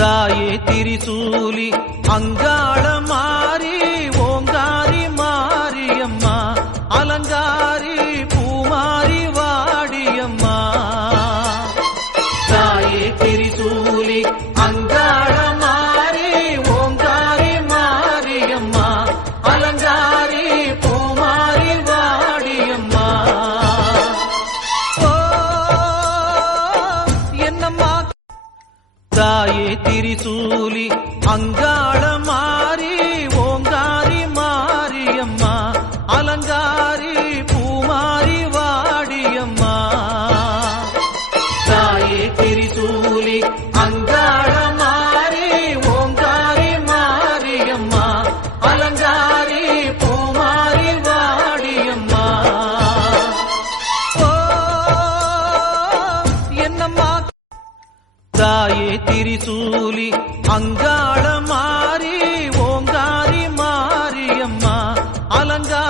தாயே திரிசூலி அங்காள மாறி ஓங்காரி மாரியம்மா அலங்கார தாயே திரிசூலி அங்காள மாறி ஓங்காரி மாரியம்மா அலங்கா தாயே திரிசூலி அங்காள மாறி ஓங்காரி மாரியம்மா அலங்கா